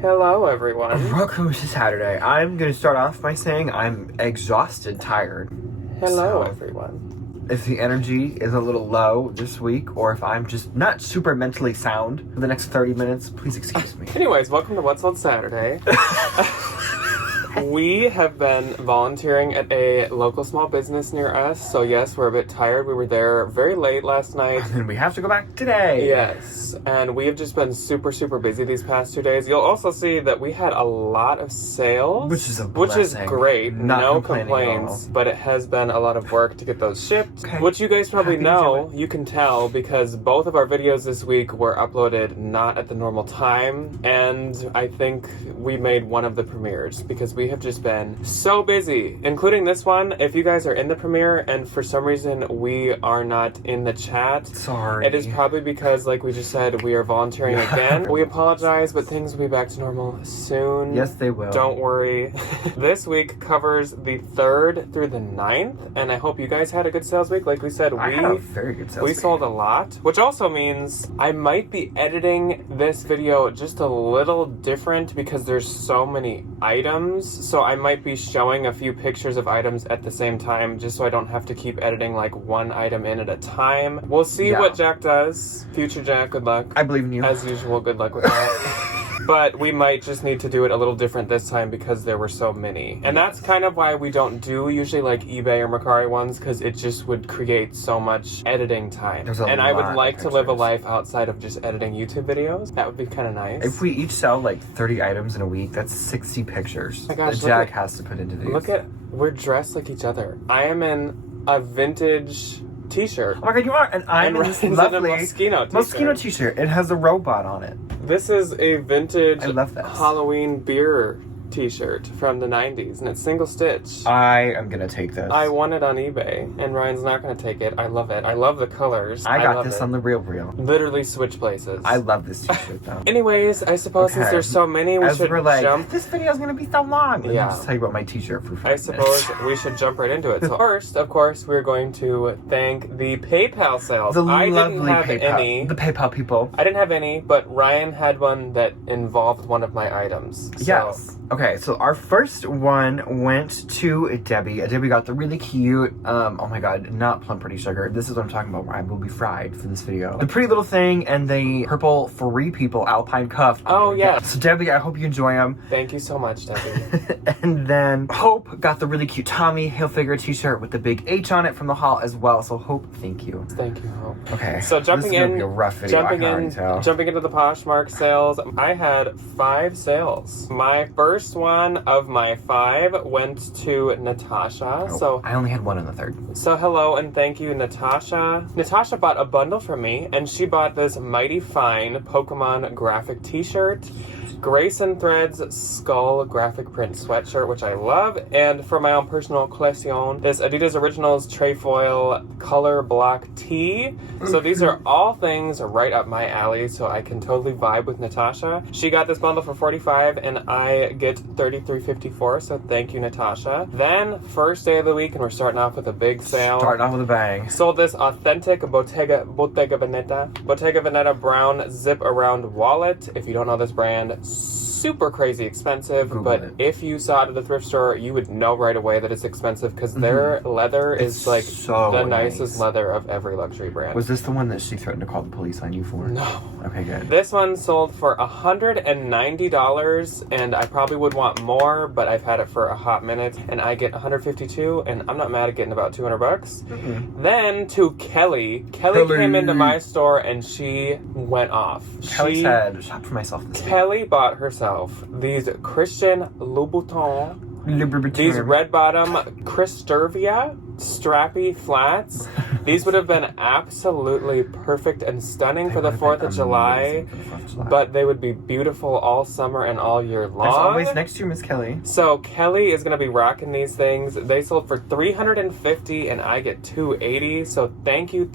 Hello, everyone. Welcome to Saturday. I'm going to start off by saying I'm exhausted, tired. Hello, everyone. If the energy is a little low this week, or if I'm just not super mentally sound for the next 30 minutes, please excuse me. Anyways, welcome to What's on Saturday. We have been volunteering at a local small business near us, so yes, we're a bit tired. We were there very late last night. And we have to go back today. Yes, and we have just been super busy these past 2 days. You'll also see that we had a lot of sales. Which is a blessing. Which is great. Not no complaining complaints, but it has been a lot of work to get those shipped. Okay. Which you guys probably Happy to know, do it. you can tell, because both of our videos this week were uploaded not at the normal time, and I think we made one of the premieres, because we have just been so busy, including this one. If you guys are in the premiere and for some reason we are not in the chat, Sorry. it is probably because, like we just said, we are volunteering again. We apologize, but things will be back to normal soon. Yes, they will. Don't worry. This week covers the 3rd through the 9th, and I hope you guys had a good sales week. Like we said, I had a very good sales we week. sold a lot, which also means I might be editing this video just a little different because there's so many items. So I might be showing a few pictures of items at the same time, just so I don't have to keep editing like one item in at a time. We'll see what Jack does. Future Jack, good luck. I believe in you. As usual, good luck with that. But we might just need to do it a little different this time because there were so many. And that's kind of why we don't do usually like eBay or Mercari ones, because it just would create so much editing time. And I would like to live a life outside of just editing YouTube videos. That would be kind of nice. If we each sell like 30 items in a week, that's 60 pictures my gosh, that Jack has to put into these. Look at, we're dressed like each other. I am in a vintage t-shirt. Oh my god, you are! And I'm in this lovely Moschino t-shirt. It has a robot on it. This is a vintage I love this. Halloween beer t-shirt from the 90s, and it's single stitch. I am gonna take this. I won it on eBay, and Ryan's not gonna take it. I love it. I love the colors. I got love this it. on the Real. Literally switch places. I love this t-shirt though. Anyways, I suppose since there's so many, we should jump. This video's gonna be so long. Let me just tell you about my t-shirt for 5 I suppose we should jump right into it. So first, of course, we're going to thank the PayPal sales. I didn't have PayPal. any. The PayPal people. I didn't have any, but Ryan had one that involved one of my items. So. Yes. Okay, so our first one went to Debbie. Debbie got the really cute, oh my god, not Plum Pretty Sugar. This is what I'm talking about, where I will be fried for this video. The pretty little thing and the purple Free People Alpine cuff. Oh, yeah. So Debbie, I hope you enjoy them. Thank you so much, Debbie. And then Hope got the really cute Tommy Hilfiger t-shirt with the big H on it from the haul as well. So Hope, thank you. Thank you, Hope. Okay. So jumping this is gonna be a rough video, jumping into the Poshmark sales, I had 5 sales. My first one of my 5 went to Natasha. So I only had one in the 3rd. So hello and thank you, Natasha. Natasha bought a bundle from me, and she bought this Mighty Fine Pokemon graphic t-shirt, Grayson Threads skull graphic print sweatshirt, which I love, and for my own personal collection, this Adidas Originals Trefoil color block tee. So these are all things right up my alley, so I can totally vibe with Natasha. She got this bundle for $45 and I get $33.54, so thank you, Natasha. Then, first day of the week, and we're starting off with a big sale. Starting off with a bang. Sold this authentic Bottega Veneta brown zip around wallet. If you don't know this brand, super crazy expensive, Google but it. if you saw it at the thrift store, you would know right away that it's expensive because their leather is like so the nicest leather of every luxury brand. Was this the one that she threatened to call the police on you for? No. Okay, good. This one sold for $190, and I probably would want more, but I've had it for a hot minute, and I get $152, and I'm not mad at getting about $200. Then to Kelly. Kelly came into my store, and she went off. Kelly said, shop for myself this week. Kelly bought herself these Christian Louboutin, these red bottom Christervia strappy flats. These would have been absolutely perfect and stunning for the 4th of July, but they would be beautiful all summer and all year long. As always, next to you, Miss Kelly. So Kelly is going to be rocking these things. They sold for $350 and I get $280. So thank you.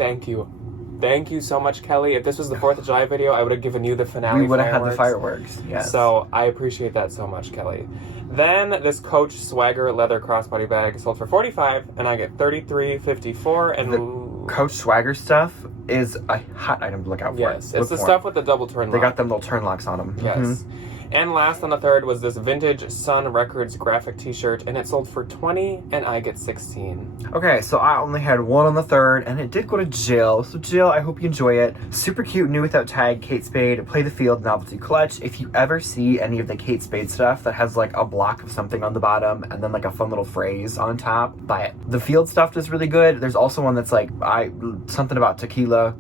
Thank you so much, Kelly. If this was the 4th of July video, I would have given you the finale. We would have had the fireworks. Yes. So I appreciate that so much, Kelly. Then this Coach Swagger leather crossbody bag sold for $45 and I get $33.54. And the Coach Swagger stuff is a hot item to look out for. Yes, it's the stuff with the double turn lock. They got them little turn locks on them. Yes. And last on the third was this vintage Sun Records graphic t-shirt, and it sold for $20 and I get $16. Okay, so I only had one on the third, and it did go to Jill. So Jill, I hope you enjoy it. Super cute, new without tag, Kate Spade, Play the Field novelty clutch. If you ever see any of the Kate Spade stuff that has like a block of something on the bottom and then like a fun little phrase on top, buy it. The Field stuff is really good. There's also one that's like something about tequila,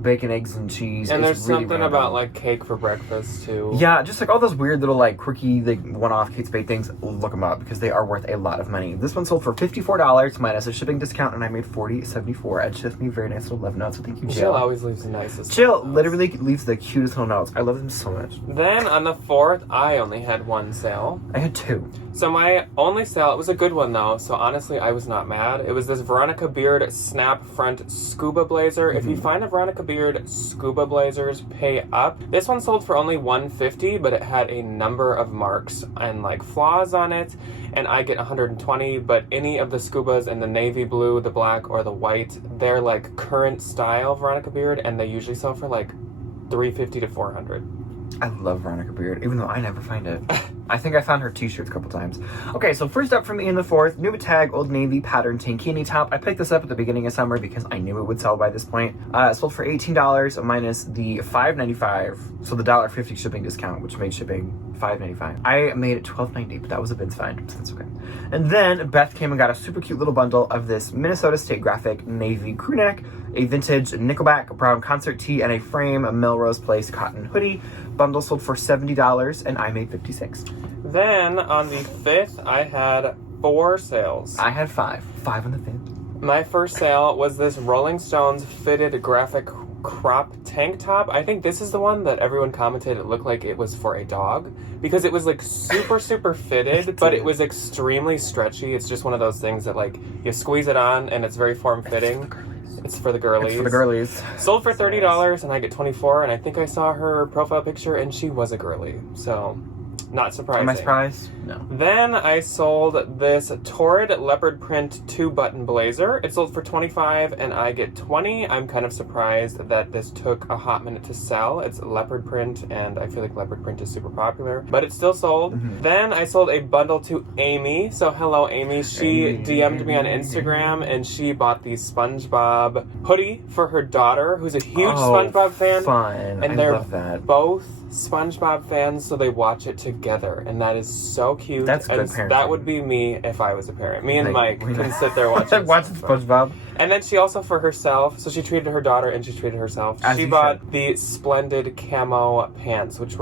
bacon, eggs, and cheese. And it's there's really something random. about like cake for breakfast too. Yeah, just like all those weird little like quirky, like one-off Kate Spade things. Look them up because they are worth a lot of money. This one sold for $54 minus a shipping discount, and I made $40.74. Ed just me very nice little love notes. So thank you, Jill. Jill always leaves the nicest. Jill notes. literally leaves the cutest little notes. I love them so much. Then on the fourth, I only had one sale. I had two. So my only sale, it was a good one though, so honestly I was not mad. It was this Veronica Beard snap front scuba blazer. If you find a Veronica Beard scuba blazers, pay up. This one sold for only $150, but it had a number of marks and like flaws on it, and I get $120, but any of the scubas in the navy blue, the black, or the white, they're like current style Veronica Beard, and they usually sell for like $350 to $400. I love Veronica Beard, even though I never find it. I think I found her t-shirts a couple times. Okay, so first up for me in the fourth, new tag, Old Navy pattern tankini top. I picked this up at the beginning of summer because I knew it would sell by this point. It sold for $18 minus the $5.95, so the $1.50 shipping discount, which made shipping $5.95. I made it $12.90, but that was a bid's find, so that's okay. And then Beth came and got a super cute little bundle of this Minnesota State graphic navy crew neck, a vintage Nickelback brown concert tee, and a frame Melrose Place cotton hoodie. Bundle sold for $70, and I made $56. Then on the fifth, I had 4 sales. I had 5. 5 on the 5th. My first sale was this Rolling Stones fitted graphic crop tank top. I think this is the one that everyone commented it looked like it was for a dog because it was like super fitted, but it was extremely stretchy. It's just one of those things that like you squeeze it on and it's very form-fitting. It's for the girlies. It's for the girlies. Sold for $30 and I get $24, and I think I saw her profile picture and she was a girly. So, not surprising. Am I surprised? No. Then I sold this Torrid leopard print 2-button blazer. It sold for $25 and I get $20. I'm kind of surprised that this took a hot minute to sell. It's leopard print and I feel like leopard print is super popular, but it still sold. Then I sold a bundle to Amy. So hello Amy. She DM'd me on Instagram and she bought the SpongeBob hoodie for her daughter who's a huge SpongeBob fan. Fun. And I they're love that. both SpongeBob fans, so they watch it together, and that is so cute. That's good and parenting. that would be me if I was a parent. Me and Like, Mike can sit there watching SpongeBob. And then she also, for herself, so she treated her daughter and she treated herself. As she you bought should. the splendid camo pants, which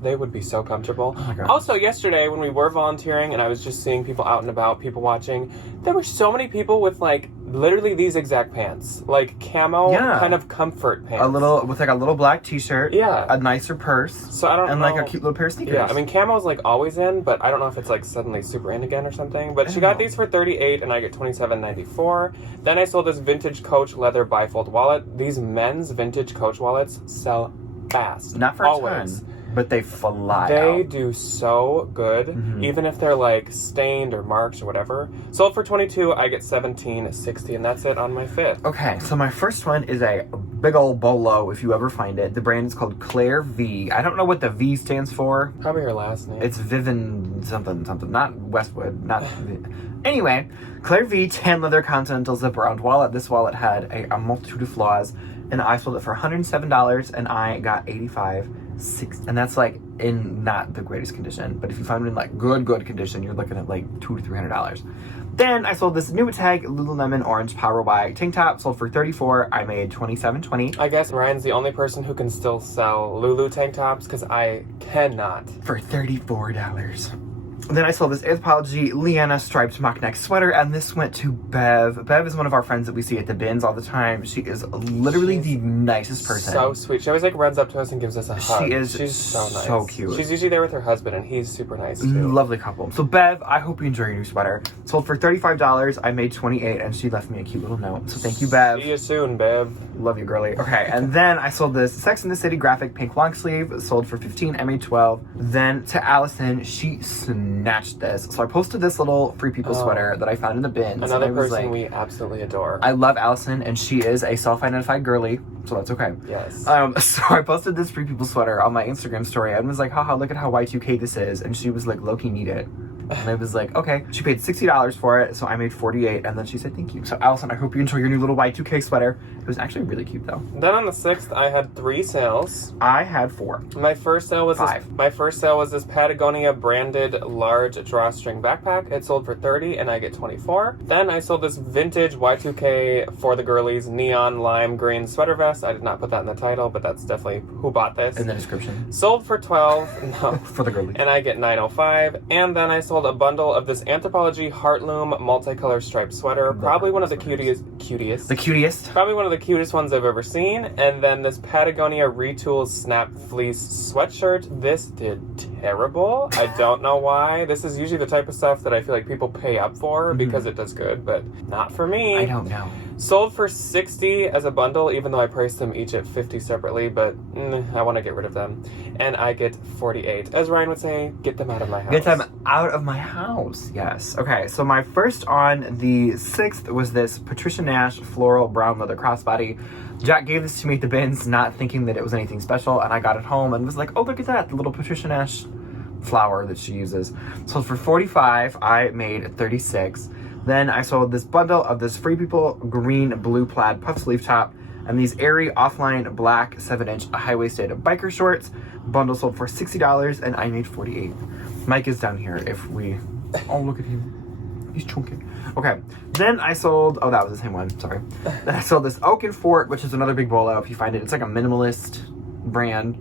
they would be so comfortable. Oh my God. Also, yesterday when we were volunteering and I was just seeing people out and about, people watching, there were so many people with like literally these exact pants, like camo kind of comfort pants. With like a little black t-shirt. Yeah. A nicer purse. So I don't know. And like a cute little pair of sneakers. Yeah, I mean, camo's like always in, but I don't know if it's like suddenly super in again or something. But she got these for $38 and I get $27.94. Then I sold this vintage Coach leather bifold wallet. These men's vintage Coach wallets sell fast. Not for always. a ton, but they fly They out. do so good, even if they're like stained or marked or whatever. Sold for $22, I get $17.60, and that's it on my fifth. Okay, so my first one is a big old bolo, if you ever find it. The brand is called Claire V. I don't know what the V stands for. Probably her last name. It's Vivin something, not Westwood, not... Anyway, Claire V tan leather continental zip-around wallet. This wallet had a multitude of flaws, and I sold it for $107, and I got $85.60. And that's like in not the greatest condition, but if you find it in like good condition, you're looking at like $200 to $300. Then I sold this new tag Lululemon orange power Y tank top. Sold for $34. I made $27.20. I guess Ryan's the only person who can still sell Lulu tank tops because I cannot. For $34. Then I sold this Anthropology Leanna striped mock neck sweater, and this went to Bev. Bev is one of our friends that we see at the bins all the time. She is literally the nicest person. So sweet. She always like runs up to us and gives us a hug. She's so nice. so cute. She's usually there with her husband, and he's super nice too. Lovely couple. So Bev, I hope you enjoy your new sweater. Sold for $35. I made $28, and she left me a cute little note. So thank you, Bev. See you soon, Bev. Love you, girly. Okay, and then I sold this Sex and the City graphic pink long sleeve. Sold for $15. I made $12. Then to Allison, she snatched this. So I posted this little Free People sweater that I found in the bins. Another person we absolutely adore. I love Allison, and she is a self-identified girly, so that's okay. Yes. So I posted this Free People sweater on my Instagram story and was like, haha, look at how Y2K this is. And she was like, low-key need it. And I was like, okay. She paid $60 for it, so I made $48, and then she said thank you. So Allison, I hope you enjoy your new little Y2K sweater. It was actually really cute though. Then on the 6th, I had 3 sales. I had 4. My first sale was 5. My first sale was this Patagonia branded large drawstring backpack. It sold for $30 and I get $24. Then I sold this vintage Y2K for the girlies neon lime green sweater vest. I did not put that in the title, but that's definitely who bought this. In the description. Sold for $12. No. For the girlies. And I get $9.05. And then I sold a bundle of this Anthropologie Heartloom multicolor striped sweater. Probably one of the cutest. The cutest. Probably one of the cutest ones I've ever seen. And then this Patagonia Retool Snap Fleece sweatshirt. This did terrible. I don't know why. This is usually the type of stuff that I feel like people pay up for because it does good, but not for me. I don't know. Sold for $60 as a bundle, even though I priced them each at $50 separately, but I want to get rid of them. And I get $48. As Ryan would say, get them out of my house. Get them out of my house. Yes. Okay, so my first on the 6th was this Patricia Nash floral brown leather crossbody. Jack gave this to me at the bins, not thinking that it was anything special, and I got it home and was like, oh, look at that, the little Patricia Nash flower that she uses. Sold for $45. I made $36. Then I sold this bundle of this Free People green blue plaid puff sleeve top and these airy offline black 7-inch high-waisted biker shorts. Bundle sold for $60 and I made $48. Mike is down here if we... Oh, look at him. He's chunking. Okay. Then I sold... Oh, that was the same one. Sorry. Then I sold this Oak and Fort, which is another big bolo if you find it. It's like a minimalist brand.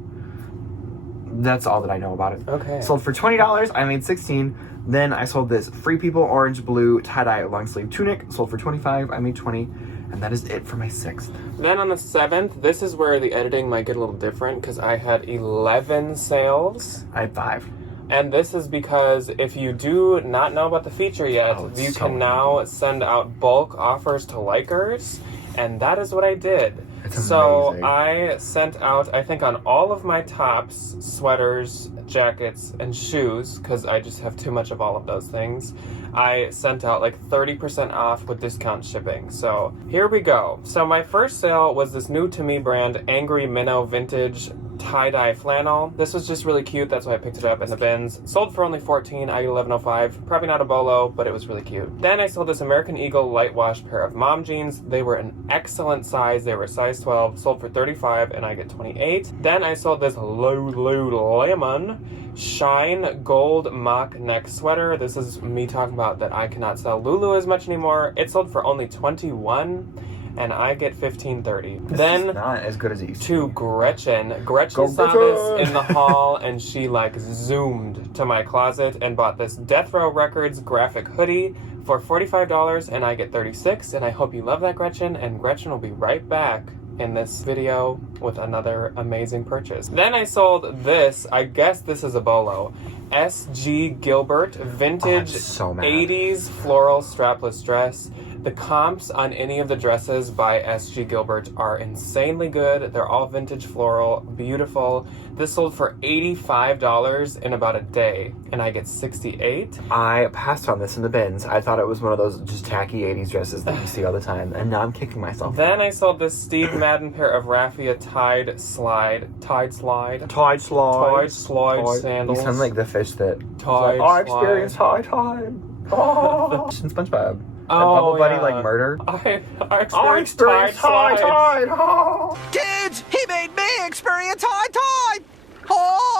That's all that I know about it. Okay. Sold for $20. I made $16. Then I sold this Free People orange blue tie-dye long sleeve tunic. Sold for $25. I made $20. And that is it for my 6th. Then on the 7th, this is where the editing might get a little different because I had 11 sales. I had 5. And this is because if you do not know about the feature yet, you so can now send out bulk offers to likers. And that is what I did. It's so amazing. I sent out, I think on all of my tops, sweaters, jackets, and shoes, because I just have too much of all of those things, I sent out like 30% off with discount shipping. So here we go. So my first sale was this new to me brand, Angry Minnow Vintage tie-dye flannel. This was just really cute. That's why I picked it up in the bins. Sold for only $14. I get $11.05. Probably not a bolo, but it was really cute. Then I sold this American Eagle light wash pair of mom jeans. They were an excellent size. They were size 12. Sold for $35 and I get $28. Then I sold this Lululemon Shine Gold mock neck sweater. This is me talking about that I cannot sell Lulu as much anymore. It sold for only $21. And I get $15.30. Then is not as good as it used to Gretchen. Gretchen saw this in the haul and she like zoomed to my closet and bought this Death Row Records graphic hoodie for $45 and I get $36. And I hope you love that, Gretchen. And Gretchen will be right back in this video with another amazing purchase. Then I sold this, I guess this is a bolo, S.G. Gilbert vintage 80s floral strapless dress. The comps on any of the dresses by S.G. Gilbert are insanely good. They're all vintage floral, beautiful. This sold for $85 in about a day, and I get $68. I passed on this in the bins. I thought it was one of those just tacky 80s dresses that you see all the time, and now I'm kicking myself. Then I sold this Steve Madden pair of raffia Tide slide sandals. You sound like the fish that... Tide I experienced high tide. Oh. In SpongeBob. Oh, Bubble Buddy yeah. like murder. I I experienced high tide. Oh. Kids, he made me experience high tide. Oh.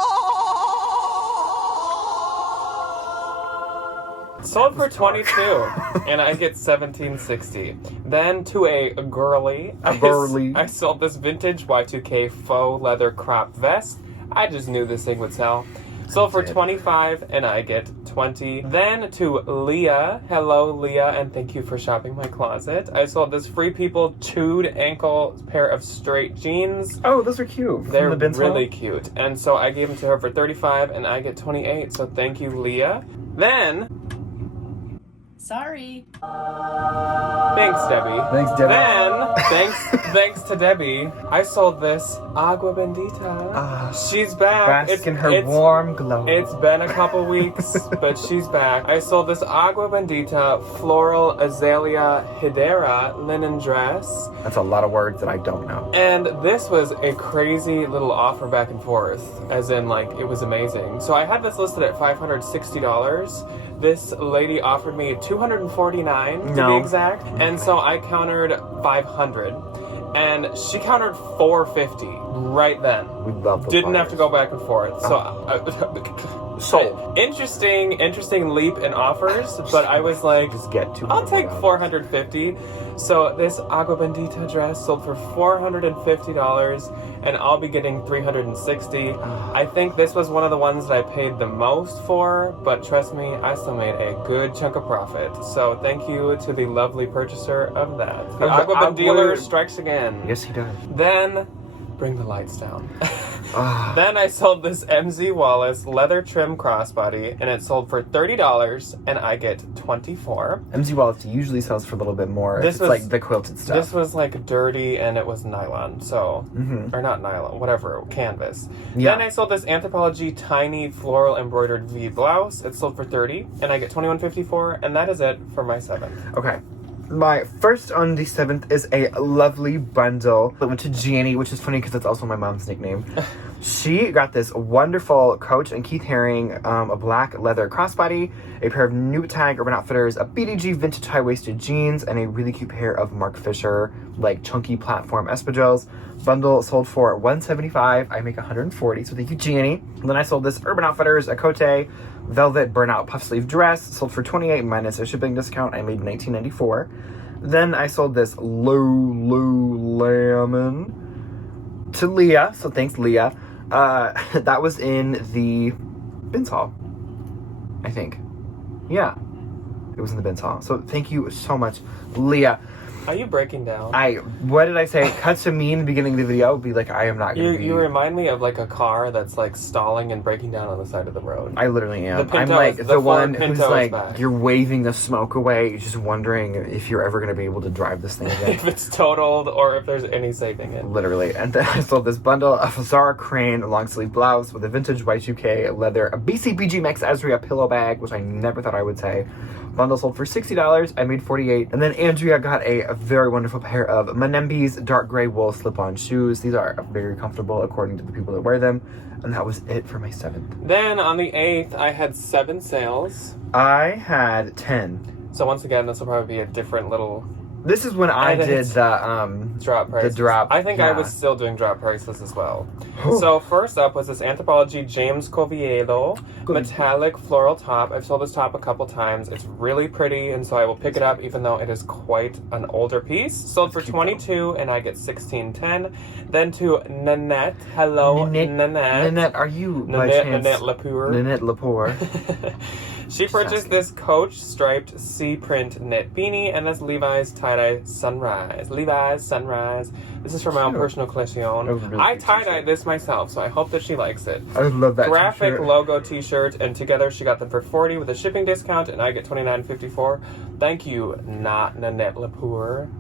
Sold for $22, and I get $17.60. Then to a girly, I sold this vintage Y2K faux leather crop vest. I just knew this thing would sell. Sold for $25, and I get $20. Then to Leah. Hello, Leah, and thank you for shopping my closet. I sold this Free People chewed ankle pair of straight jeans. Oh, those are cute. They're really cute. And so I gave them to her for $35, and I get $28. So thank you, Leah. Then... Sorry. Thanks, Debbie. Thanks, Debbie. Then, thanks to Debbie, I sold this Agua Bendita. She's back. Bask in her warm glow. It's been a couple weeks, but she's back. I sold this Agua Bendita Floral Azalea Hidera linen dress. That's a lot of words that I don't know. And this was a crazy little offer back and forth, as in, like, it was amazing. So I had this listed at $560. This lady offered me $249 to be exact, and so I countered $500, and she countered $450 right then. We love the Didn't buyers. have to go back and forth. So interesting leap in offers, but I was like, Just get to I'll take $450. So this Agua Bendita dress sold for $450, and I'll be getting $360. I think this was one of the ones that I paid the most for, but trust me, I still made a good chunk of profit. So thank you to the lovely purchaser of that. The Agua Bendita strikes again. Yes, he does. Then, bring the lights down. Then I sold this MZ Wallace leather trim crossbody, and it sold for $30, and I get $24. MZ Wallace usually sells for a little bit more. This It's was like the quilted stuff. This was like dirty, and it was nylon, so or not nylon, whatever, canvas. Yeah. Then I sold this Anthropologie tiny floral embroidered V blouse. It sold for $30, and I get $21.54, and that is it for my 7th. Okay. My first on the 7th is a lovely bundle that went to Gianni, which is funny because that's also my mom's nickname. She got this wonderful Coach and Keith Haring, a black leather crossbody, a pair of New Tag Urban Outfitters, a BDG vintage high-waisted jeans, and a really cute pair of Mark Fisher, like, chunky platform espadrilles. Bundle sold for $175. I make $140, so thank you, Gianni. And then I sold this Urban Outfitters, a Cote velvet burnout puff sleeve dress, sold for $28 minus a shipping discount. I made $19.94. Then I sold this Lululemon to Leah, so thanks, Leah. That was in the bins haul, I think. Yeah, it was in the bins haul. So thank you so much, Leah. Are you breaking down? What did I say? Cut to me in the beginning of the video. Be like, I am not going to be. You remind me of like a car that's like stalling and breaking down on the side of the road. I literally am. The Pinto I'm like is- the the one Ford who's Pinto is like, back. you're waving the smoke away, just wondering if you're ever going to be able to drive this thing again. If it's totaled or if there's any saving it. Literally. And then I sold this bundle of Zara Crane long sleeve blouse with a vintage Y2K leather, a BCBG Max Azria pillow bag, which I never thought I would say. Bundle sold for $60. I made $48. And then Andrea got a very wonderful pair of Manembe's dark gray wool slip-on shoes. These are very comfortable according to the people that wear them. And that was it for my 7th. Then on the 8th, I had 7 sales. I had 10. So once again, this will probably be a different little This is when I did the drop prices. drop. I think I yeah. was still doing drop prices as well. So first up was this Anthropologie James Coviello metallic floral top. I've sold this top a couple times. It's really pretty, and so I will pick it up even though it is quite an older piece. Sold for $22, and I get $16.10. Then to Nanette. Hello, Nanette. Nanette, are you by chance? Nanette Lepore. Nanette Lepore. She purchased this Coach striped C-print knit beanie, and that's Levi's tie-dye Sunrise. Levi's Sunrise. This is from my own personal collection. Really I cute tie-dyed this myself, so I hope that she likes it. I love that Graphic t-shirt. logo t-shirt, and together she got them for $40 with a shipping discount, and I get $29.54. Thank you, not Nanette Lepore.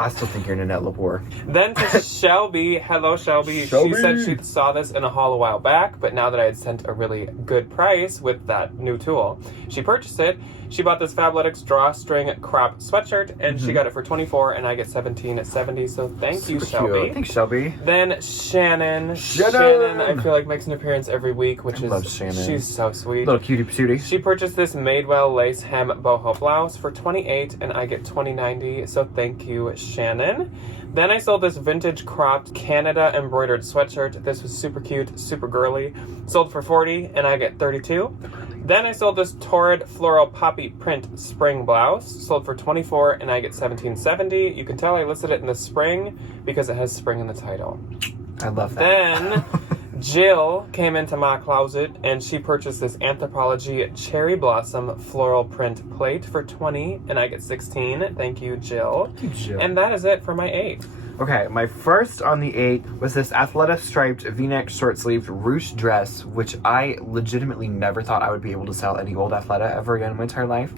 I still think you're Nanette Lepore. Then to Shelby. Hello, Shelby. Shelby. She said she saw this in a haul a while back, but now that I had sent a really good price with that new tool, she purchased it. She bought this Fabletics drawstring crop sweatshirt, and she got it for $24, and I get $17.70. So thank you, Super Shelby. cute. Thanks, Shelby. Then Shannon. Shannon, I feel like makes an appearance every week, which love is Shannon. she's so sweet. Little cutie patootie. She purchased this Madewell lace hem boho blouse for $28, and I get $20.90. So thank you, Shannon. Then I sold this vintage cropped Canada embroidered sweatshirt. This was super cute, super girly. Sold for $40, and I get $32. Then I sold this Torrid floral poppy print spring blouse. Sold for $24, and I get $17.70. You can tell I listed it in the spring because it has spring in the title. I love that. Then Jill came into my closet, and she purchased this Anthropologie cherry blossom floral print plate for $20, and I get $16. Thank you, Jill. Thank you, Jill. And that is it for my 8th. Okay, my first on the 8th was this Athleta striped v-neck short-sleeved ruche dress, which I legitimately never thought I would be able to sell any old Athleta ever again in my entire life.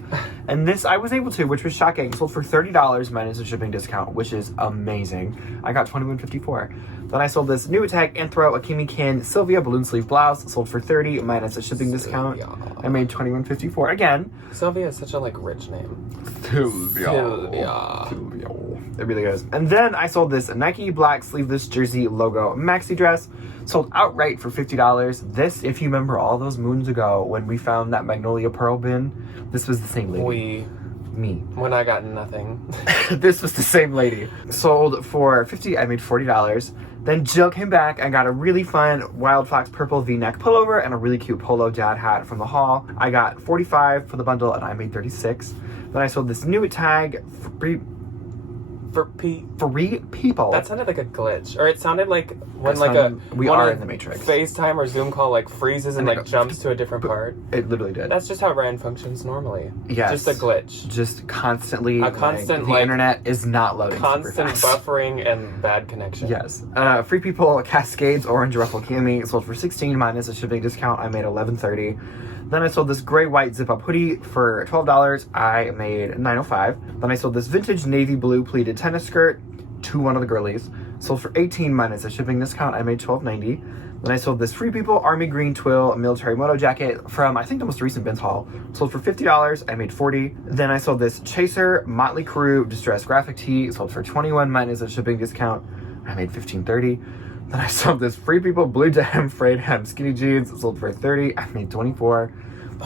And this I was able to, which was shocking. Sold for $30 minus a shipping discount, which is amazing. I got $21.54. Then I sold this New Attack Anthro Akimi Kin Sylvia balloon sleeve blouse, sold for $30 minus a shipping discount. I made $21.54 again. Sylvia is such a like rich name. Sylvia. It really is. And then I sold this Nike black sleeveless jersey logo maxi dress, sold outright for $50. This, if you remember all those moons ago when we found that Magnolia Pearl bin, this was the same lady. Me. When I got nothing. This was the same lady. Sold for $50, I made $40. Then Jill came back and got a really fun Wild Fox purple v-neck pullover and a really cute polo dad hat from the haul. I got $45 for the bundle and I made $36. Then I sold this new tag for three people. That sounded like a glitch. Or it sounded like when we are in the Matrix. FaceTime or Zoom call like freezes and like jumps to a different part. It literally did. That's just how RAN functions normally. Yes. Just a glitch. Just constantly. A constant the internet is not loading. Constant super fast. buffering and bad connection. Yes. Free People Cascades Orange Ruffle Cami sold for $16 minus a shipping discount. I made $11.30. Then I sold this gray white zip up hoodie for $12. I made $9.05. Then I sold this vintage navy blue pleated tennis skirt to one of the girlies. Sold for $18 minus a shipping discount. I made $12.90. Then I sold this Free People Army Green Twill military moto jacket from, I think, the most recent Ben's haul. Sold for $50. I made $40. Then I sold this Chaser Motley Crue distressed graphic tee. Sold for $21 minus a shipping discount. I made $15.30. Then I sold this Free People blue denim frayed hem skinny jeans. Sold for $30. I made $24.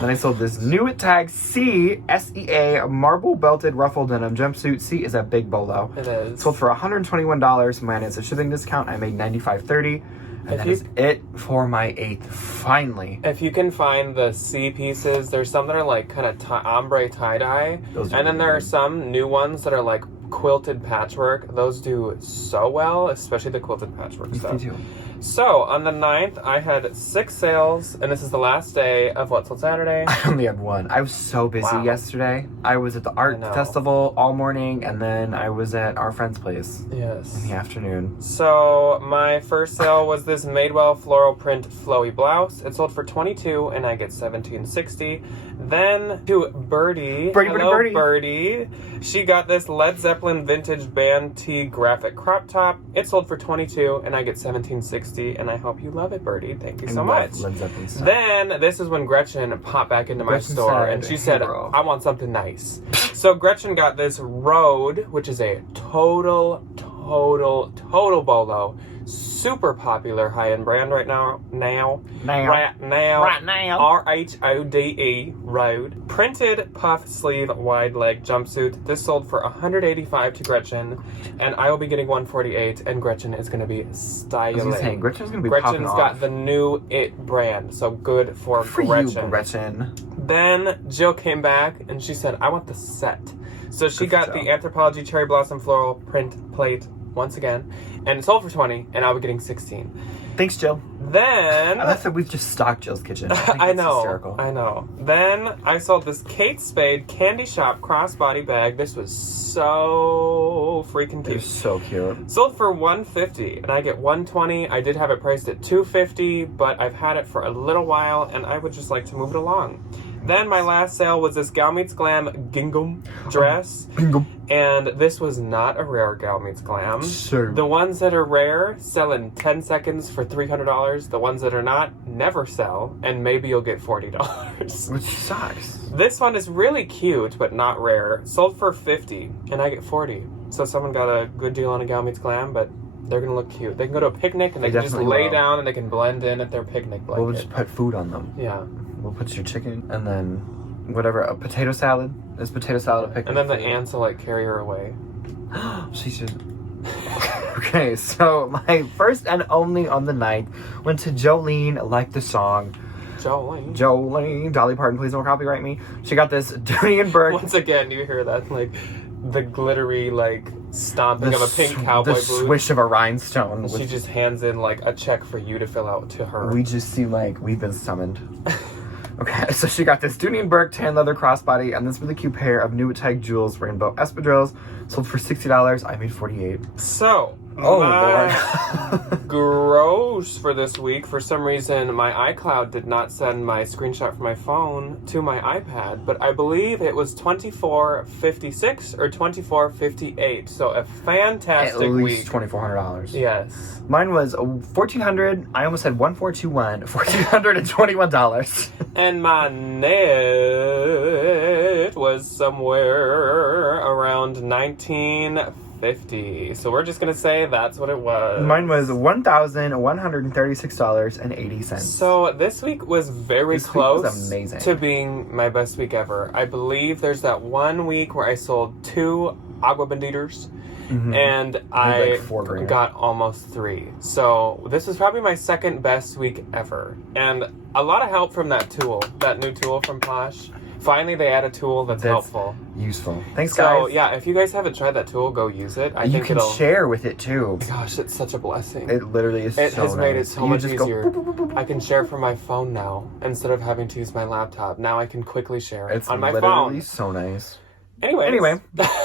Then I sold this New Tag C SEA marble belted ruffled denim jumpsuit. C is a big bolo. It is. Sold for $121 minus a shipping discount. I made $95.30. And that is it for my 8th, finally. If you can find the C pieces, there's some that are like kind of ombre tie-dye. And then there are some new ones that are like quilted patchwork. Those do so well, especially the quilted patchwork stuff. They do. So, on the 9th, I had 6 sales, and this is the last day of What's Sold Saturday. I only had 1. I was so busy yesterday. I was at the art festival all morning, and then I was at our friend's place in the afternoon. So, my first sale was this Madewell floral print flowy blouse. It sold for $22, and I get $17.60. Then to Birdie. Hello, Birdie. She got this Led Zeppelin vintage band tee graphic crop top. It sold for $22, and I get $17.60. And I hope you love it, Birdie. Thank you so much. Then, this is when Gretchen popped back into my store, and she said, I want something nice. So Gretchen got this Rode, which is a total bolo. Super popular high-end brand right now. Right now. R-H-O-D-E, Rode. Printed puff sleeve wide leg jumpsuit. This sold for $185 to Gretchen, and I will be getting $148, and Gretchen is going to be styling. I was saying, Gretchen's going to be popping off. Got the new It brand, so good for Gretchen. You, Gretchen. Then Jill came back, and she said, I want the set. So she got the Anthropologie Cherry Blossom Floral print plate once again, and it sold for $20, and I'll be getting $16. Thanks, Jill. Then I love that we've just stocked Jill's kitchen. I know. Then I sold this Kate Spade Candy Shop crossbody bag. This was so freaking cute. It was so cute. Sold for $150, and I get $120. I did have it priced at $250, but I've had it for a little while, and I would just like to move it along. Then my last sale was this Gal Meets Glam gingham dress. And this was not a rare Gal Meets Glam. Sure. The ones that are rare sell in 10 seconds for $300. The ones that are not never sell, and maybe you'll get $40. Which sucks. This one is really cute, but not rare. Sold for $50, and I get $40. So someone got a good deal on a Gal Meets Glam, but they're going to look cute. They can go to a picnic, and they can just lay down, and they can blend in at their picnic blanket. We'll just put food on them. Yeah. We'll put your chicken, and then whatever, a potato salad. There's potato salad a picnic. And then the ants will, like, carry her away. She should. Okay, so my first and only on the night went to Jolene, like the song. Jolene. Dolly Parton, please don't copyright me. She got this Dooney & Burke. Once again, you hear that, like, the glittery, like, stomping of a pink cowboy boot. The swish of a rhinestone. She just hands in, like, a check for you to fill out to her. We just seem like we've been summoned. Okay, so she got this Dooney & Burke tan leather crossbody and this really cute pair of New Tag Jewels rainbow espadrilles. Sold for $60. I made $48. So, Oh, My Lord. gross for this week. For some reason, my iCloud did not send my screenshot from my phone to my iPad, but I believe it was $24.56 or $24.58. So a fantastic At week. least $2,400. Yes. Mine was $1,400. I almost said 1,421. $1,421. And my net was somewhere around $19.50. So we're just gonna say that's what it was. Mine was $1,136.80. So this week was very close was amazing. to being my best week ever. I believe there's that one week where I sold 2 agua benditas. And I like 4 grand. got almost 3. So this is probably my second best week ever. And a lot of help from that tool, that new tool from Posh. Finally, they add a tool that's helpful. Useful. Thanks, guys. So, yeah, if you guys haven't tried that tool, go use it. You can share with it, too. Gosh, it's such a blessing. It literally is It so has made it nice. so You much just easier. Go, boop, boop, boop, boop. I can share from my phone now instead of having to use my laptop. Now I can quickly share it It's on my literally phone. so nice. Anyway,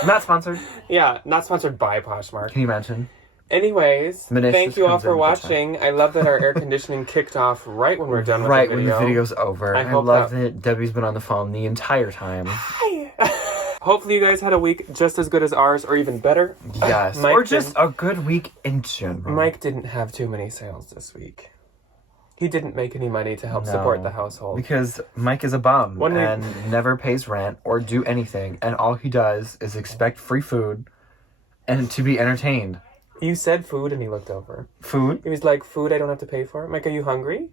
not sponsored. Yeah, not sponsored by Poshmark. Can you imagine? Anyways, Manish thank just you all comes for in with the watching. I love that our air conditioning kicked off right when we're done with Right the when video. the video's over. I hope love that Debbie's been on the phone the entire time. Hi. Hopefully you guys had a week just as good as ours or even better. Yes. Mike Or just a good week in general. Mike didn't have too many sales this week. He didn't make any money to help support the household. Because Mike is a bum One week- and never pays rent or do anything. And all he does is expect free food and to be entertained. You said food and he looked over. Food? He was like, food I don't have to pay for? Mike, are you hungry?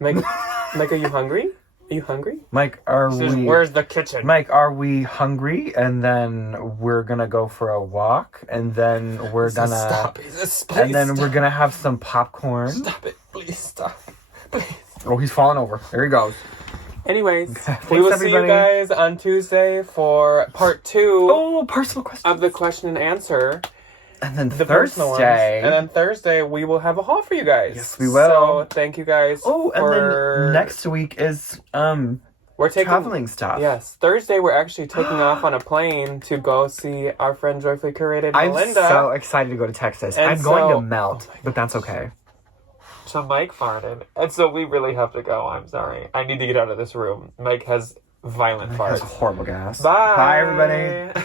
Mike, are you hungry? Are you hungry? Mike, are He says, we... where's the kitchen? Mike, are we hungry? And then we're gonna go for a walk. And then we're gonna... Stop. He says, please And then stop. we're gonna have some popcorn. Stop it. Please stop. Please. Oh, he's falling over. There he goes. Anyways, Thanks, we will see you everybody. guys on Tuesday for part 2 Oh, personal question. of the question and answer. And then The personal ones. Thursday. And then Thursday, we will have a haul for you guys. Yes, we will. So, thank you guys. Oh, and for... then next week is we're taking traveling stuff. Yes, Thursday we're actually taking off on a plane to go see our friend Joyfully Curated, I'm Melinda. so excited to go to Texas. And I'm going so- to melt, Oh my but that's okay. So Mike farted, and so we really have to go. I'm sorry. I need to get out of this room. Mike has violent That's farts. horrible gas. Bye. Bye, everybody.